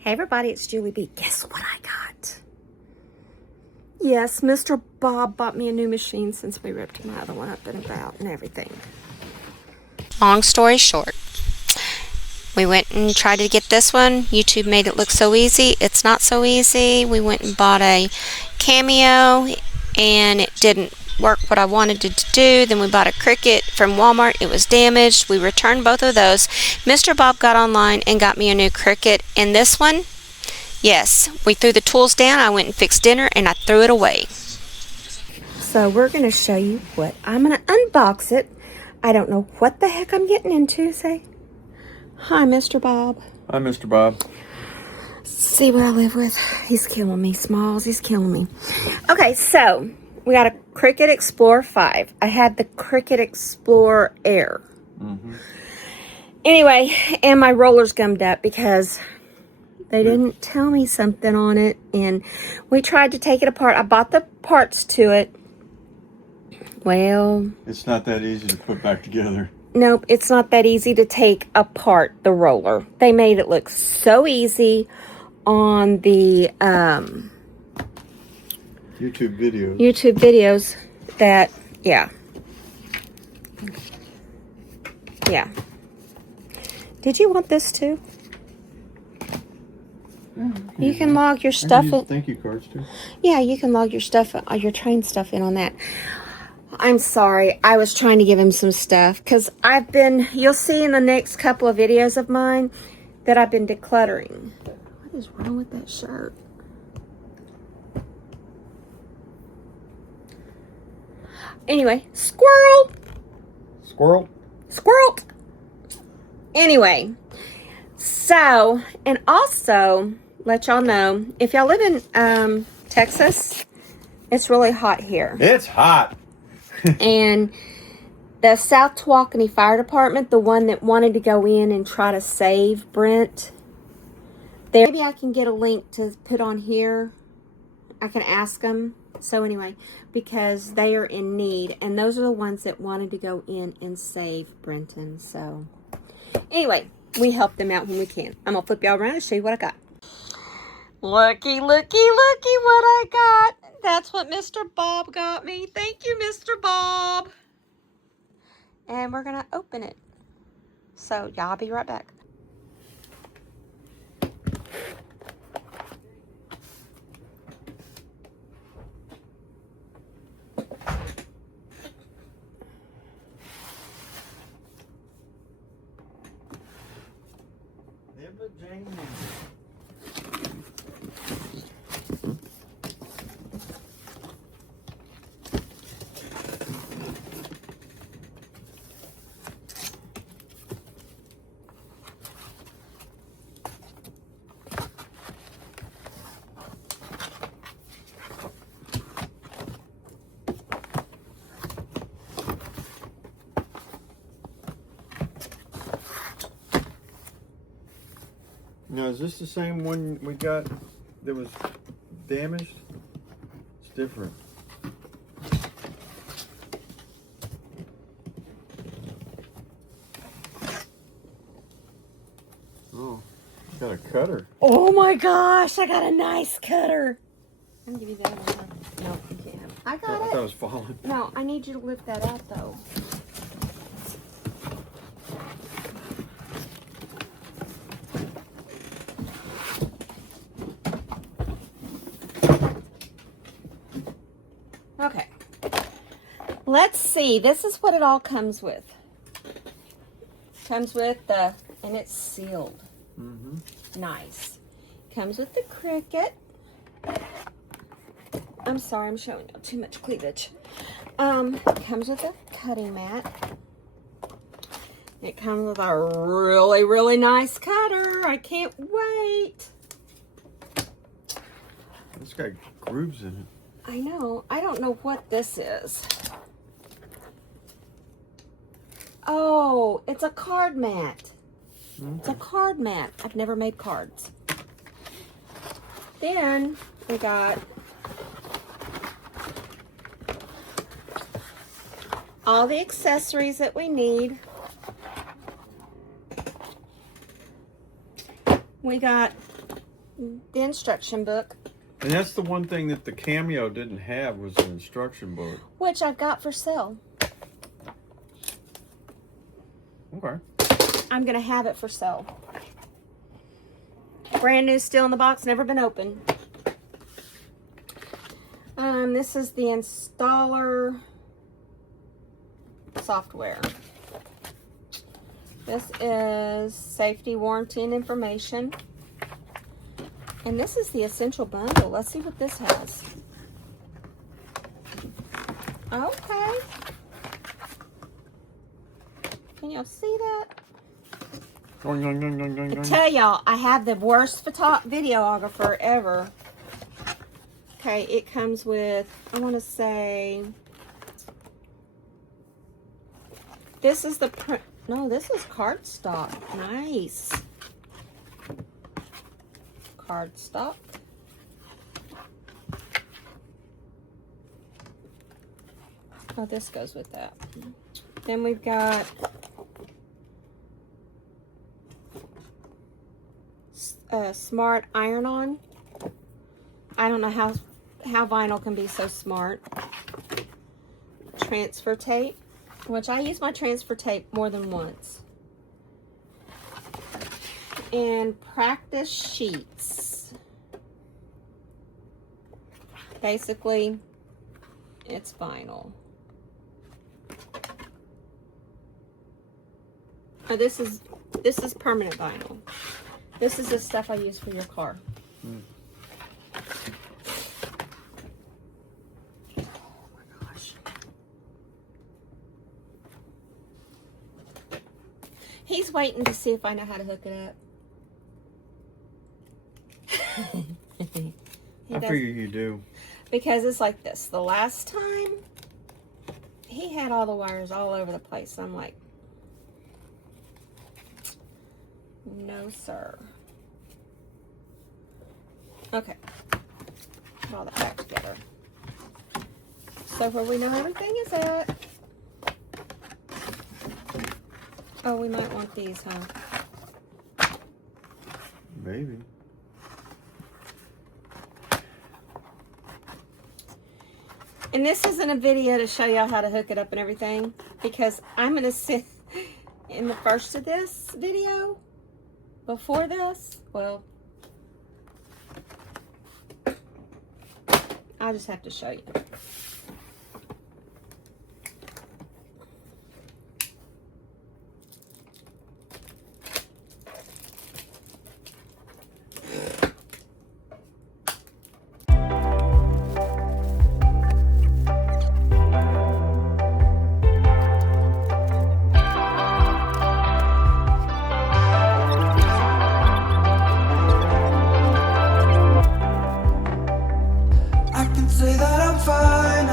Hey everybody, it's JulieB. Guess what I got? Yes, Mr. Bob bought me a new machine since we ripped my other one up and about and everything. Long story short, we went and tried to get this one. YouTube made it look so easy. It's not so easy. We went and bought a Cameo and it didn't work what I wanted it to do. Then we bought a Cricut from Walmart. It was damaged. We returned both of those. Mr. Bob got online and got me a new Cricut. And this one, yes, we threw the tools down. I went and fixed dinner and I threw it away. So we're going to show you what I'm going to unbox it. I don't know what the heck I'm getting into. Say hi, Mr. Bob. Hi, Mr. Bob. See what I live with. He's killing me, Smalls. He's killing me. Okay, so we got a Cricut Explorer 5. I had the Cricut Explorer Air. Anyway, and my roller's gummed up because they didn't tell me something on it. And we tried to take it apart. I bought the parts to it. Well, It's not that easy to put back together. nope, it's not that easy to take apart the roller. They made it look so easy on the YouTube videos. YouTube videos that, yeah. Did you want this too? You can log your stuff in. Thank you cards too. Yeah, you can log your stuff, your train stuff in on that. I'm sorry, I was trying to give him some stuff because you'll see in the next couple of videos of mine that I've been decluttering. What is wrong with that shirt? Anyway, squirrel. Squirrel. Squirrel. Anyway, so, and also, let y'all know, if y'all live in Texas, it's really hot here. It's hot. And the South Tawakoni Fire Department, the one that wanted to go in and try to save Brent, maybe I can get a link to put on here. I can ask them. So anyway, because they are in need, and those are the ones that wanted to go in and save Brenton. So anyway, we help them out when we can. I'm gonna flip y'all around and show you what I got. Looky, looky, looky what I got. That's what Mr. Bob got me. Thank you, Mr. Bob. And we're gonna open it. So y'all be right back. Now, is this the same one we got that was damaged? It's different. Oh, got a cutter. Oh my gosh, I got a nice cutter. I'm gonna give you that one. No, you can't have it. I got I it. thought it was falling. No, I need you to lift that out though. Okay. Let's see. This is what it all comes with. Comes with and it's sealed. Nice. Comes with the Cricut. I'm sorry, I'm showing you too much cleavage. Comes with a cutting mat. It comes with a really, really nice cutter. I can't wait. It's got grooves in it. I know. I don't know what this is. Oh, it's a card mat. It's a card mat. I've never made cards. Then we got all the accessories that we need. We got the instruction book, And that's the one thing that the Cameo didn't have was an instruction book. which I've got for sale. Okay. I'm going to have it for sale. Brand new, still in the box, never been opened. This is the installer software. This is safety, warranty, and information. And this is the essential bundle. Let's see what this has. Okay. Can y'all see that? I tell y'all, I have the worst videographer ever. Okay, it comes with, I want to say, this is the print. No, this is cardstock. Nice. Cardstock. Oh, this goes with that. Then we've got smart iron-on. I don't know how vinyl can be so smart. Transfer tape, which I use my transfer tape more than once. And practice sheets. Basically, it's vinyl. Oh, this is permanent vinyl. This is the stuff I use for your car. Mm. Oh my gosh. He's waiting to see if I know how to hook it up. I figure you do. Because it's like this. The last time, he had all the wires all over the place. I'm like, no, sir. Okay. Put all that back together. So where we know everything is at. Oh, we might want these, huh? Maybe. And this isn't a video to show y'all how to hook it up and everything, because I'm going to sit in the first of this video. Before this, well, I just have to show you. Say that I'm fine,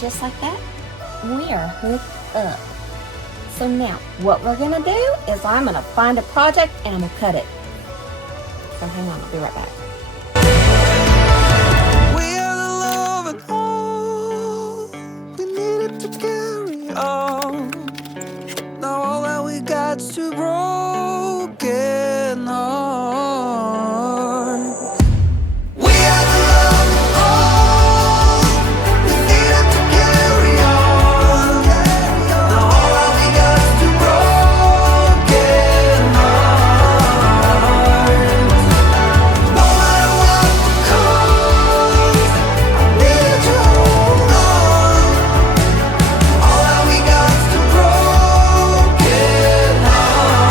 just like that, we are hooked up. So now, what we're gonna do is I'm gonna find a project and I'm gonna cut it. So hang on, I'll be right back. We are the love and all we needed to carry on. Now all that we got's two broken hearts. We are the love and all we needed to carry on. Now all that we got's two broken hearts. No matter what comes, I need to hold on. All that we got's two broken hearts.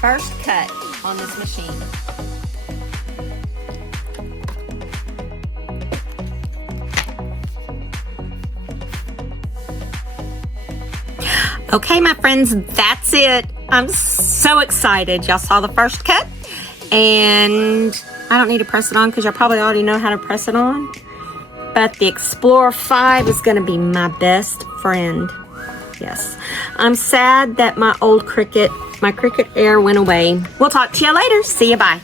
First cut on this machine. Okay, my friends, that's it. I'm so excited. Y'all saw the first cut, and I don't need to press it on because y'all probably already know how to press it on. But the Explorer 5 is going to be my best friend. Yes. I'm sad that my old Cricut Air went away. We'll talk to you later. See you. Bye.